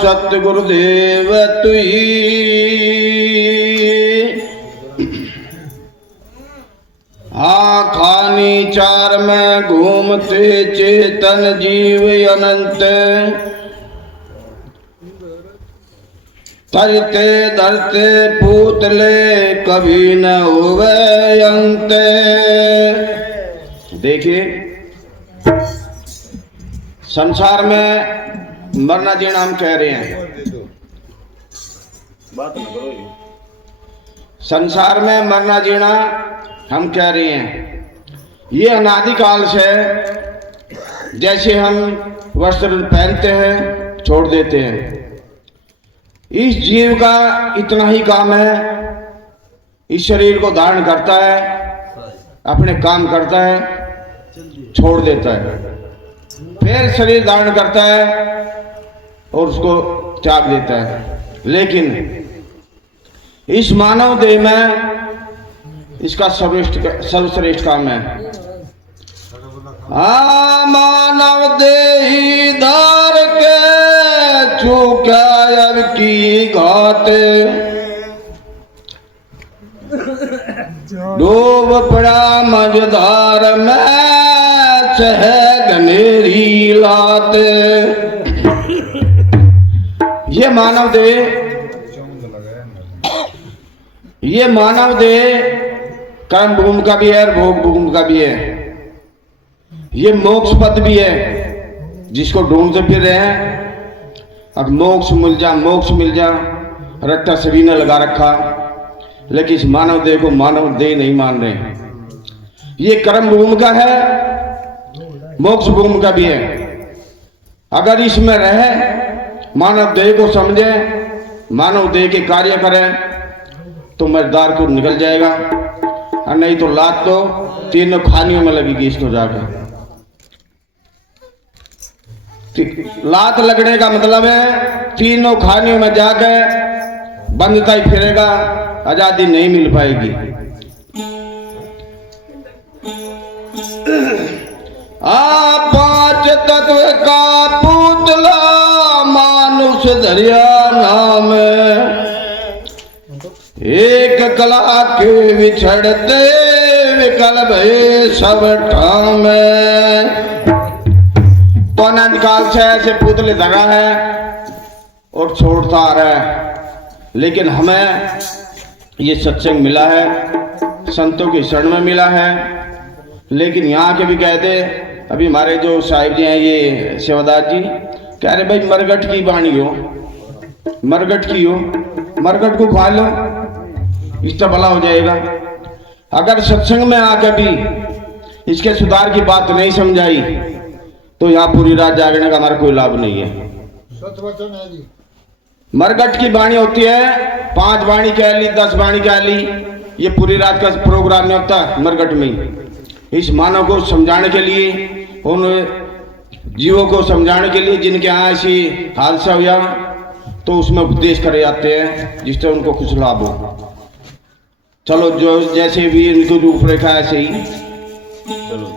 सतगुरुदेव तुई खानी चार में घूमते चेतन जीव अनंत तरते धरते पूतले कभी न होवे अंत। देखिए संसार में मरना जीना हम कह रहे हैं, संसार में मरना जीना हम कह रहे हैं। ये अनादिकाल से जैसे हम वस्त्र पहनते हैं छोड़ देते हैं, इस जीव का इतना ही काम है। इस शरीर को धारण करता है, अपने काम करता है, छोड़ देता है, फिर शरीर धारण करता है और उसको त्याग देता है। लेकिन इस मानव देह में इसका सर्वश्रेष्ठ काम है। मानव देही धार के चूका अब की घात, डूब पड़ा मझधार में सह गनेरी लात। ये मानव देह कर्म भूमि का भी है और भोग भूमि का भी है। ये मोक्ष पद भी है जिसको ढूंढते फिर रहे हैं। अब मोक्ष मिल जा रट्टा सभी ने लगा रखा, लेकिन इस मानव देह को मानव देह नहीं मान रहे। ये कर्म भूमि का है, मोक्ष भूमि का भी है। अगर इसमें रहे, मानव देह को समझे, मानव देह के कार्य करे, तो मर्दार को निकल जाएगा, और नहीं तो लात तो तीनों खानियों में लगेगी इसको जाकर। लात लगने का मतलब है तीनों खानियों में जाकर बंधता ही फिरेगा, आजादी नहीं मिल पाएगी। पांच तत्व का पुतला मानुष दरिया नाम, एक कला के विछड़ते विकल भये सब ठाम। तो अनंत काल से ऐसे पुतले धरा है और छोड़ता आ रहा है। लेकिन हमें ये सत्संग मिला है, संतों के शरण में मिला है। लेकिन यहाँ के भी कहते, अभी हमारे जो साहिब जी हैं ये सेवादार जी कह रहे भाई मरगट की वाणी हो, मरगट की हो, मरगट को खा लो, इससे भला हो जाएगा। अगर सत्संग में आकर भी इसके सुधार की बात नहीं समझाई तो यहाँ पूरी रात जागने का हमारा कोई लाभ नहीं है। मरगट की वाणी होती है, 5 वाणी कह ली, 10 वाणी कह ली, ये पूरी रात का प्रोग्राम नहीं होता मरगट में। इस मानव को समझाने के लिए, उन जीवों को समझाने के लिए जिनके यहाँ ऐसी हादसा हुआ, तो उसमें उपदेश करे जाते हैं जिससे उनको कुछ लाभ हो। चलो जो जैसे भी इनकी रूपरेखा ऐसे ही चलो।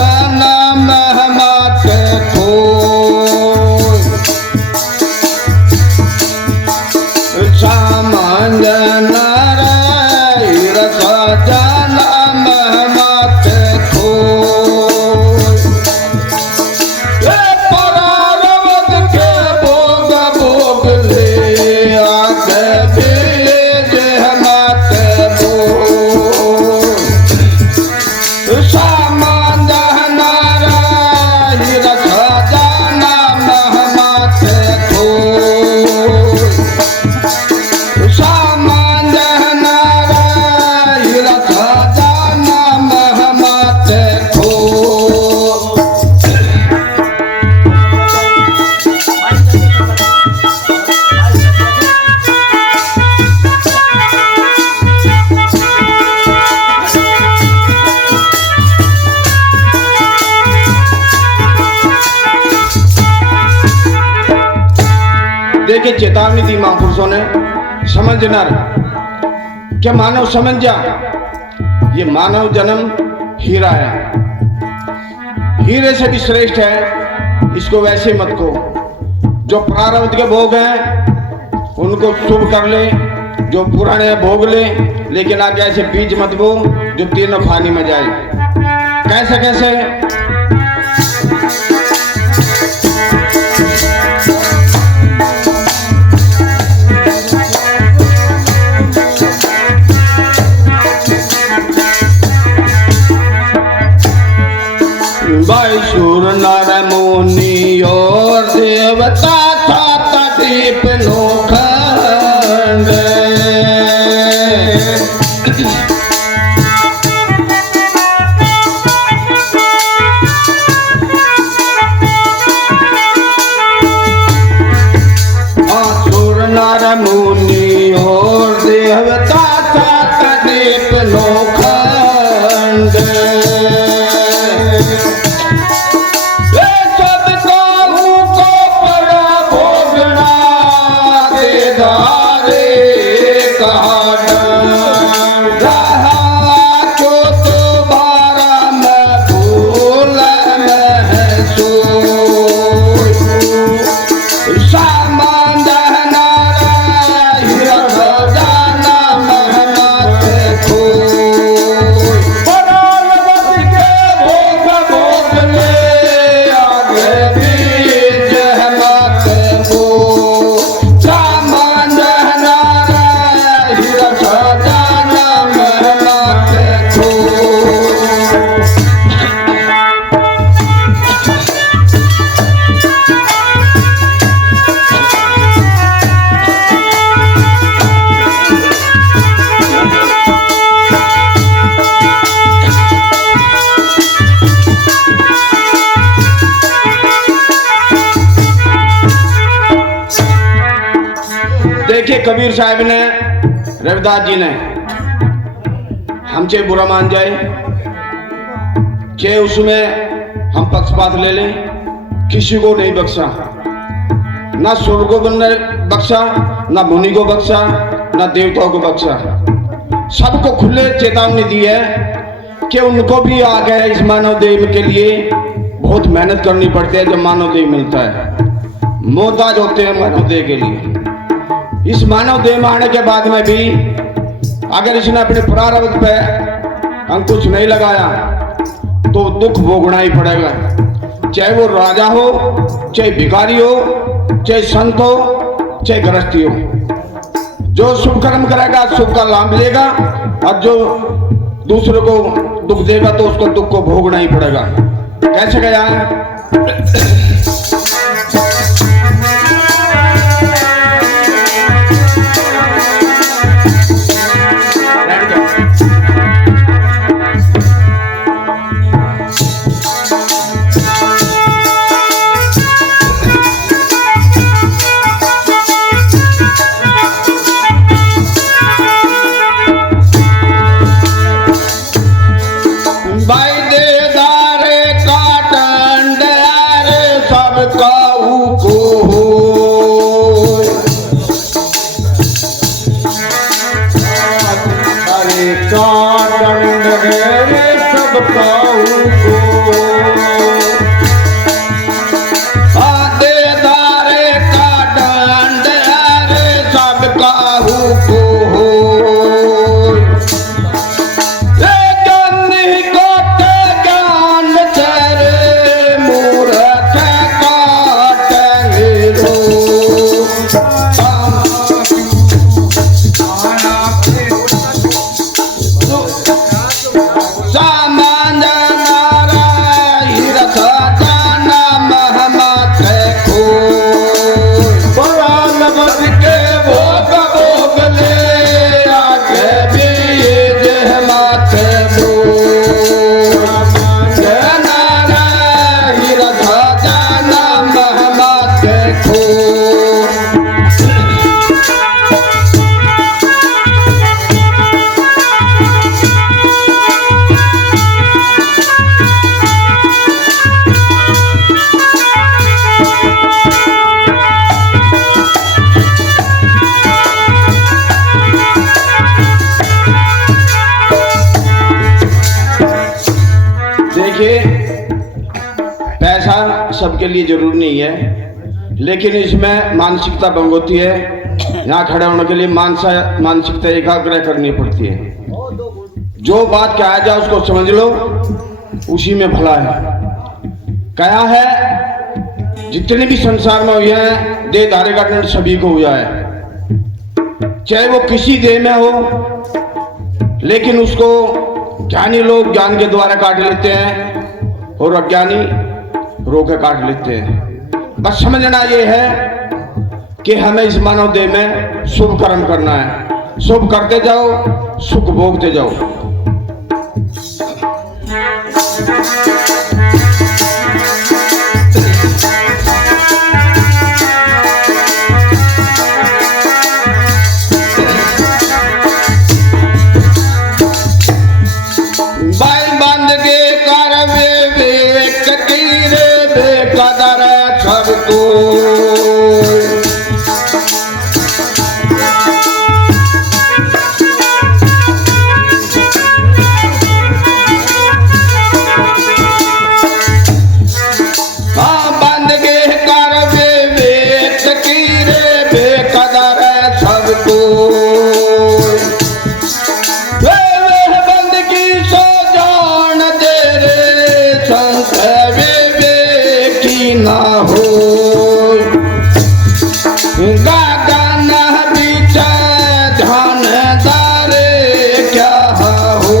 जन्म मत खोय सामंद नारायण का जन्म मत खोय परारवत के भोग भोग ले आगे भेज मत बोल सामंद नारायण का जन्म मत खोय सामंद नारायण का जन्म मत खोय। देखिए चेतावनी दी महापुरुषों ने समझना क्या मानव समझ जा ये मानव जन्म हीरा है हीरे से भी श्रेष्ठ है इसको वैसे मत को जो प्रारब्ध के भोग हैं उनको शुभ कर ले जो पुराने भोग ले लेकिन आगे ऐसे बीज मत बो जो तीनों खानी में जाए कैसे कैसे सुर नर मुनि और देवता था तदीप लोखंड सुर नर मुनि और देवता था तदीप लोखंड देखिए कबीर साहब ने रविदास जी ने हमसे बुरा मान जाए चाहे उसमें हम पक्षपात ले लें किसी को नहीं बख्शा ना स्वर्ग को बख्शा ना मुनि को बख्शा ना देवताओं को बख्शा सबको खुले चेतावनी दी है कि उनको भी आ गया इस मानव देह के लिए बहुत मेहनत करनी पड़ती है जब मानव देह मिलता है मोहताज होते हैं मानव देह के लिए इस मानव देह में आने के बाद में भी अगर इसने अपने प्रारब्ध पे अंकुश नहीं लगाया तो दुख भोगना ही पड़ेगा चाहे वो राजा हो चाहे भिखारी हो चाहे संत हो चाहे गृहस्थी हो जो शुभ कर्म करेगा शुभ का लाभ लेगा और जो दूसरों को दुख देगा तो उसको दुख को भोगना ही पड़ेगा कैसे गया भाई दे दारे काटन सब का देखिए, पैसा सबके लिए जरूरी नहीं है, लेकिन इसमें मानसिकता भंग होती है। यहाँ खड़े होने के लिए मानसिकता एकाग्र करनी पड़ती है। जो बात कहा जाए उसको समझ लो, उसी में भला है। कहा है जितने भी संसार में हुए हैं, देहधारी का दंड सभी को हुआ है, चाहे वो किसी देह में हो, लेकिन उसको ज्ञानी लोग ज्ञान के द्वारा काट लेते हैं और अज्ञानी रोके काट लेते हैं। बस समझना ये है कि हमें इस मानव देह में शुभ कर्म करना है। शुभ करते जाओ, सुख भोगते जाओ। ना हो गागन बीच ध्यान दारे क्या हो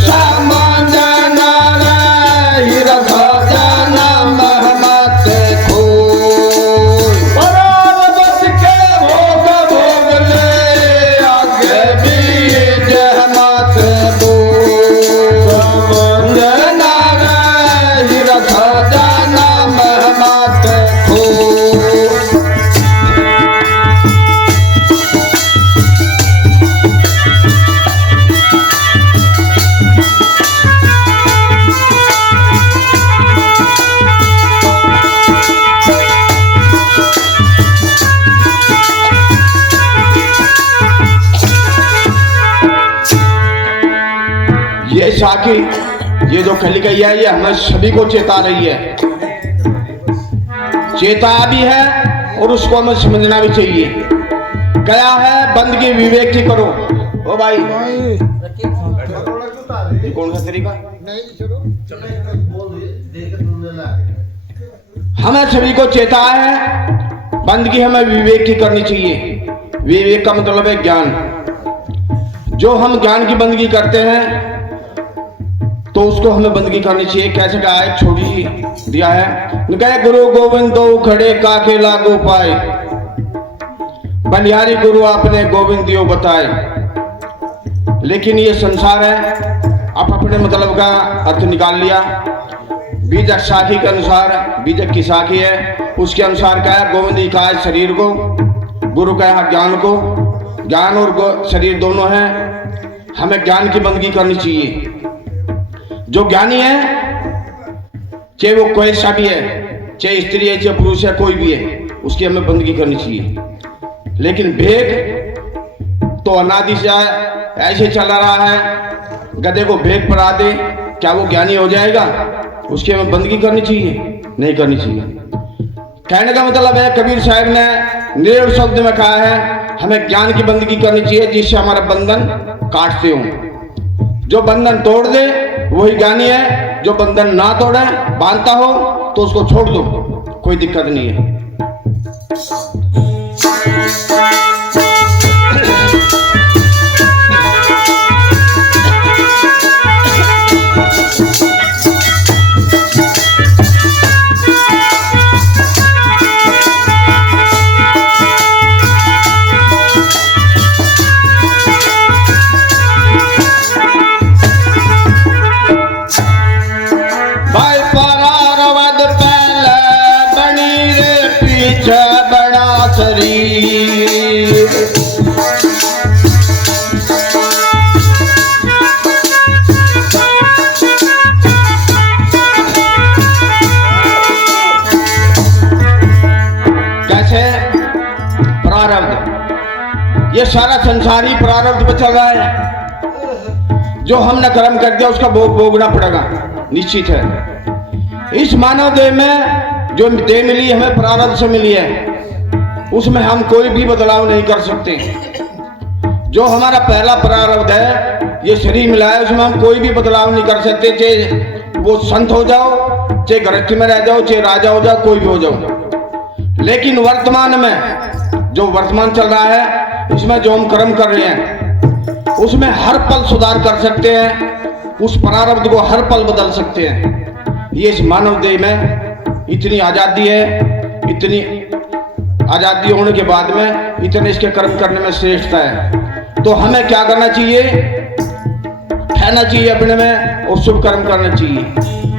समझन हिरथ जन महमत खो बस के भोग भोग ले आगे बीज मत दो समझन ये साखी, ये जो खली गई है, ये हमें सभी को चेता रही है, चेता भी है और उसको हमें समझना भी चाहिए। क्या है बंदगी विवेक की करो। ओ भाई ये कौन सा तरीका? हमें सभी को चेता है, बंदगी हमें विवेक की करनी चाहिए। विवेक का मतलब है ज्ञान। जो हम ज्ञान की बंदगी करते हैं तो उसको हमें बंदगी करनी चाहिए। कैसे कहा है, छोटी सी दिया है, कहे गुरु गोविंद दो खड़े काके लागो पाए, बलिहारी गुरु आपने गोविंद दियो बताए। लेकिन ये संसार है, आप अपने मतलब का अर्थ निकाल लिया। बीजक साखी के अनुसार, बीजक की साखी है, उसके अनुसार क्या है, गोविंद जी का है शरीर को, गुरु का है ज्ञान को। ज्ञान और शरीर दोनों हैं, हमें ज्ञान की बंदगी करनी चाहिए। जो ज्ञानी है, चाहे वो कोई सा भी है, चाहे स्त्री है, चाहे पुरुष है, कोई भी है, उसकी हमें बंदगी करनी चाहिए। लेकिन भेद तो अनादि से ऐसे चला रहा है, गधे को भेद पढ़ा दे, क्या वो ज्ञानी हो जाएगा? उसकी हमें बंदगी करनी चाहिए? नहीं करनी चाहिए। कहने का मतलब है, कबीर साहब ने निरव शब्द में कहा है, हमें ज्ञान की बंदगी करनी चाहिए जिससे हमारा बंधन काटते हो। जो बंधन तोड़ दे वही ज्ञानी है, जो बंधन ना तोड़े, बांधता हो तो उसको छोड़ दो, कोई दिक्कत नहीं है। ये सारा संसार ही प्रारब्ध पे चल रहा है। जो हमने कर्म कर दिया उसका भोग भोगना पड़ेगा, निश्चित है। इस मानव देह में जो देह मिली हमें प्रारब्ध से मिली है, उसमें हम कोई भी बदलाव नहीं कर सकते। जो हमारा पहला प्रारब्ध है, ये शरीर मिला है, उसमें हम कोई भी बदलाव नहीं कर सकते। चाहे वो संत हो जाओ, चाहे गृहस्थी में रह जाओ, चाहे राजा हो जाओ, कोई भी हो जाओ। लेकिन वर्तमान में जो वर्तमान चल रहा है, इसमें जो हम कर्म कर रहे हैं, उसमें हर पल सुधार कर सकते हैं, उस प्रारब्ध को हर पल बदल सकते हैं। ये इस मानव देह में इतनी आज़ादी है, इतनी आज़ादी होने के बाद में इतने इसके कर्म करने में श्रेष्ठता है। तो हमें क्या करना चाहिए? ठहरना चाहिए अपने में और शुभ कर्म करना चाहिए।